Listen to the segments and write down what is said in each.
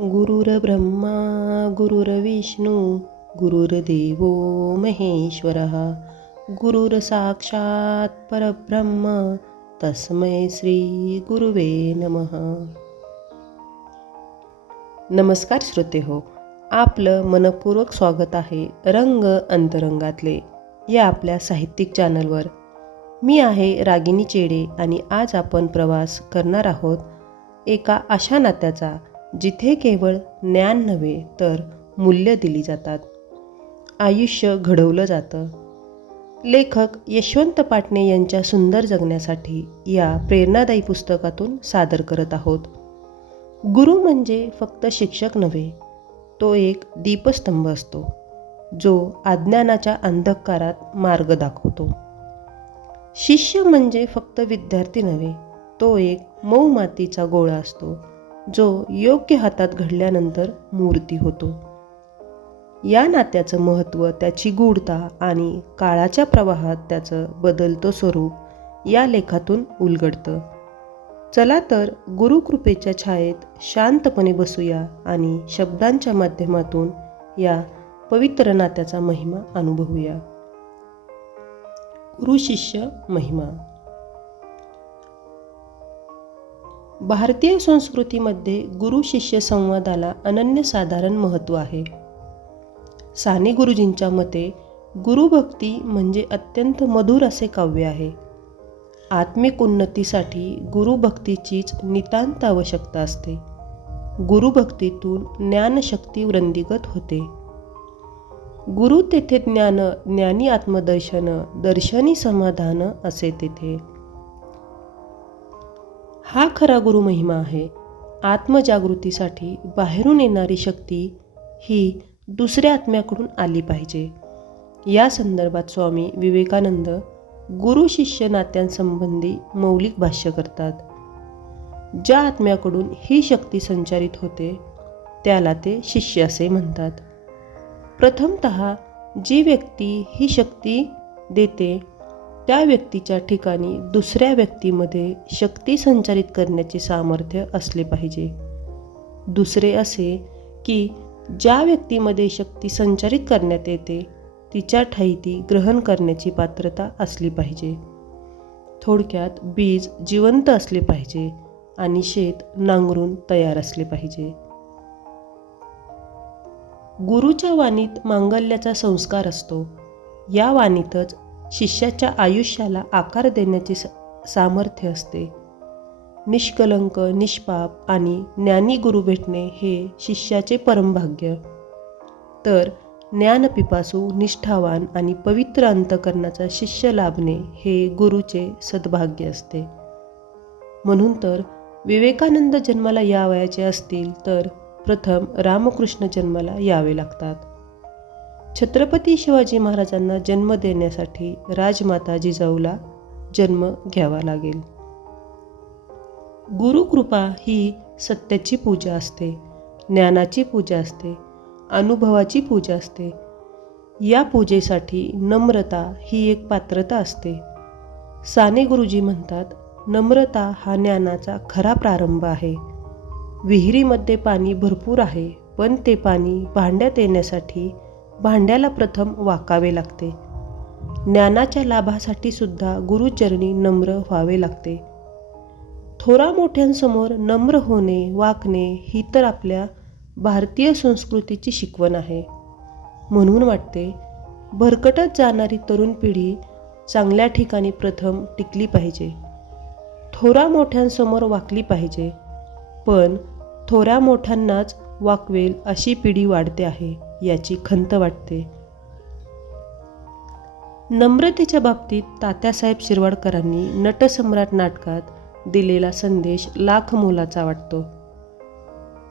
गुरुर्ब्रह्मा गुरुर्विष्णू गुरुर्देवो महेश्वरः। गुरुर्साक्षात् परब्रह्म तस्मै श्री गुरुवे नमः। नमस्कार श्रोते हो आपलं मनपूर्वक स्वागत आहे रंग अंतरंगातले या आपल्या साहित्यिक चॅनलवर. मी आहे रागिनी चेडे आणि आज आपण प्रवास करणार आहोत एका अशा नात्याचा जिथे केवळ ज्ञान नव्हे तर मूल्य दिली जातात. आयुष्य घडवलं जातं. लेखक यशवंत पाटणे यांच्या सुंदर जगण्यासाठी या प्रेरणादायी पुस्तकातून सादर करत आहोत. गुरु म्हणजे फक्त शिक्षक नव्हे तो एक दीपस्तंभ असतो जो अज्ञानाच्या अंधकारात मार्ग दाखवतो. शिष्य म्हणजे फक्त विद्यार्थी नव्हे तो एक मऊ मातीचा गोळा असतो. जो योग्य हातात घडल्यानंतर मूर्ती होतो. या नात्याचं महत्त्व त्याची गूढता आणि काळाच्या प्रवाहात त्याचं बदलतं स्वरूप या लेखातून उलगडतं. चला तर गुरुकृपेच्या छायेत शांतपणे बसूया आणि शब्दांच्या माध्यमातून या पवित्र नात्याचा महिमा अनुभवूया. गुरु शिष्य महिमा. भारतीय संस्कृतीमध्ये गुरु शिष्य संवादाला अनन्यसाधारण महत्त्व आहे. साने गुरुजींच्या मते गुरुभक्ती म्हणजे अत्यंत मधुर असे काव्य आहे. आत्मिक उन्नतीसाठी गुरुभक्तीचीच नितांत आवश्यकता असते. गुरुभक्तीतून ज्ञानशक्ती वृंदिगत होते. गुरु तेथे ज्ञान ज्ञानी आत्मदर्शन दर्शनी समाधान असे तेथे हा खरा गुरु महिमा आहे. आत्मजागृतीसाठी बाहेरून येणारी शक्ती ही दुसऱ्या आत्म्याकडून आली पाहिजे. या संदर्भात स्वामी विवेकानंद गुरु शिष्य नात्यांसंबंधी मौलिक भाष्य करतात. ज्या आत्म्याकडून ही शक्ती संचारित होते त्याला ते शिष्य असे म्हणतात. प्रथमत जी व्यक्ती ही शक्ती देते त्या व्यक्तीच्या ठिकाणी दुसऱ्या व्यक्तीमध्ये शक्ती संचारित करण्याचे सामर्थ्य असले पाहिजे. दुसरे असे की ज्या व्यक्तीमध्ये शक्ती संचारित करण्यात येते तिच्या ठाई ती ग्रहण करण्याची पात्रता असली पाहिजे. थोडक्यात बीज जिवंत असले पाहिजे आणि शेत नांगरून तयार असले पाहिजे. गुरुच्या वाणीत मांगल्याचा संस्कार असतो. या वाणीतच शिष्याच्या आयुष्याला आकार देण्याचे सामर्थ्य असते. निष्कलंक निष्पाप आणि ज्ञानी गुरु भेटणे हे शिष्याचे परमभाग्य. तर ज्ञानपिपासू निष्ठावान आणि पवित्र अंतकरणाचा शिष्य लाभणे हे गुरुचे सद्भाग्य असते. म्हणून तर विवेकानंद जन्माला यावयाचे असतील तर प्रथम रामकृष्ण जन्माला यावे लागतात. छत्रपती शिवाजी महाराजांना जन्म देण्यासाठी राजमाता जिजाऊला जन्म घ्यावा लागेल. गुरुकृपा ही सत्याची पूजा असते ज्ञानाची पूजा असते अनुभवाची पूजा असते. या पूजेसाठी नम्रता ही एक पात्रता असते. साने गुरुजी म्हणतात नम्रता हा ज्ञानाचा खरा प्रारंभ आहे. विहिरीमध्ये पाणी भरपूर आहे पण ते पाणी भांड्यात येण्यासाठी भांड्याला प्रथम वाकावे लागते. ज्ञानाच्या लाभासाठी सुद्धा गुरुचरणी नम्र व्हावे लागते. थोरा मोठ्यांसमोर नम्र होणे वाकणे ही तर आपल्या भारतीय संस्कृतीची शिकवण आहे. म्हणून वाटते भरकटत जाणारी तरुण पिढी चांगल्या ठिकाणी प्रथम टिकली पाहिजे. थोरा मोठ्यांसमोर वाकली पाहिजे. पण थोऱ्या मोठ्यांनाच वाकवेल अशी पिढी वाढते आहे. याची खंत वाटते. नम्रतेच्या बाबतीत तात्यासाहेब शिरवाडकरांनी नटसम्राट नाटकात दिलेला संदेश लाख मोलाचा वाटतो.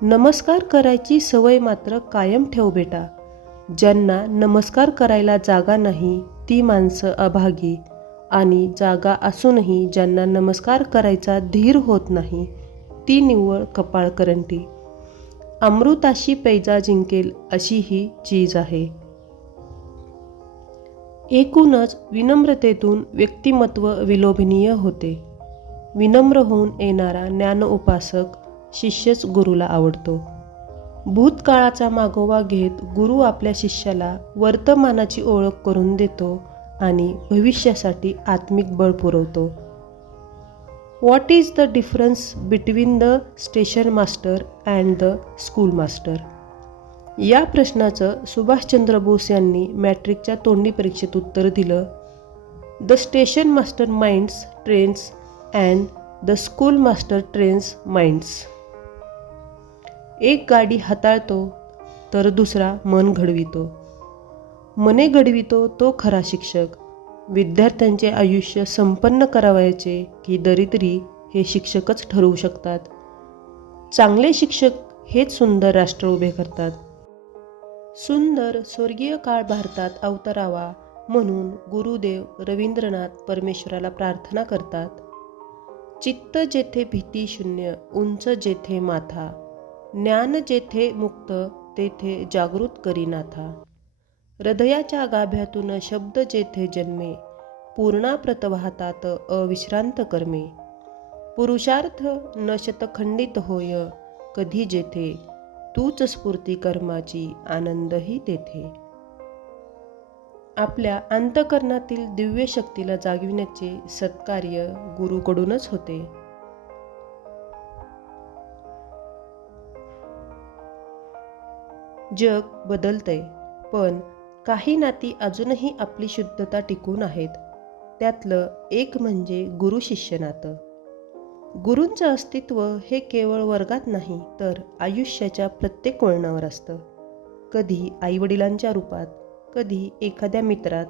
नमस्कार करायची सवय मात्र कायम ठेव बेटा. ज्यांना नमस्कार करायला जागा नाही ती माणसं अभागी आणि जागा असूनही ज्यांना नमस्कार करायचा धीर होत नाही ती निव्वळ कपाळकरंटी. अमृताशी पैजा जिंकेल अशी ही चीज आहे. एकूणच विनम्रतेतून व्यक्तिमत्व विलोभनीय होते. विनम्र होऊन येणारा ज्ञान उपासक शिष्यच गुरुला आवडतो. भूतकाळाचा मागोवा घेत गुरु आपल्या शिष्याला वर्तमानाची ओळख करून देतो आणि भविष्यासाठी आत्मिक बळ पुरवतो. What is the difference between the station master and the school master या प्रश्नाचं सुभाषचंद्र बोस यांनी मॅट्रिकच्या तोंडी परीक्षेत उत्तर दिलं. The station master minds trains and the school master trains minds एक गाडी हाताळतो तर दुसरा मन घडवितो. मने घडवितो तो खरा शिक्षक. विद्यार्थ्यांचे आयुष्य संपन्न करावयाचे की दरिद्री हे शिक्षकच ठरवू शकतात. चांगले शिक्षक हेच सुंदर राष्ट्र उभे करतात. सुंदर स्वर्गीय काळ भारतात अवतरावा म्हणून गुरुदेव रवींद्रनाथ परमेश्वराला प्रार्थना करतात. चित्त जेथे भीती शून्य उंच जेथे माथा ज्ञान जेथे मुक्त तेथे जागृत करीनाथा. हृदयाच्या गाभ्यातून शब्द जेथे जन्मे पूर्णाप्रत वाहतात अविश्रांत कर्मे. पुरुषार्थ न शतखंडित होय कधी जेथे तूच स्फूर्ती कर्माची आनंदही तेथे. आपल्या अंतकरणातील दिव्य शक्तीला जागविण्याचे सत्कार्य गुरुकडूनच होते. जग बदलतंय पण काही नाती अजूनही आपली शुद्धता टिकून आहेत. त्यातलं एक म्हणजे गुरु शिष्य नातं गुरूंचं अस्तित्व हे केवळ वर्गात नाही तर आयुष्याच्या प्रत्येक वळणावर असतं. कधी आईवडिलांच्या रूपात कधी एखाद्या मित्रात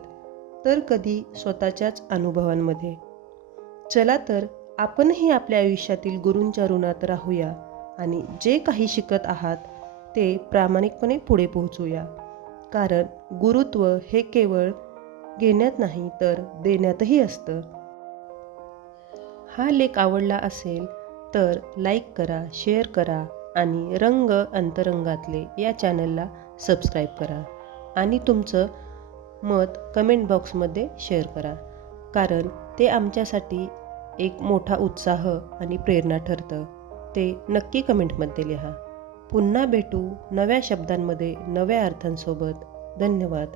तर कधी स्वतःच्याच अनुभवांमध्ये. चला तर आपणही आपल्या आयुष्यातील गुरूंच्या ऋणात राहूया आणि जे काही शिकत आहात ते प्रामाणिकपणे पुढे पोहोचूया. कारण गुरुत्व हे केवळ घेण्यात नाही तर देण्यातही असतं. हा लेख आवडला असेल तर लाईक करा शेअर करा आणि रंग अंतरंगातले या चॅनलला सबस्क्राईब करा आणि तुमचं मत कमेंट बॉक्समध्ये शेअर करा कारण ते आमच्यासाठी एक मोठा उत्साह आणि प्रेरणा ठरतं. ते नक्की कमेंटमध्ये लिहा. पुन्हा भेटू नव्या शब्दांमध्ये नव्या अर्थांसोबत. धन्यवाद.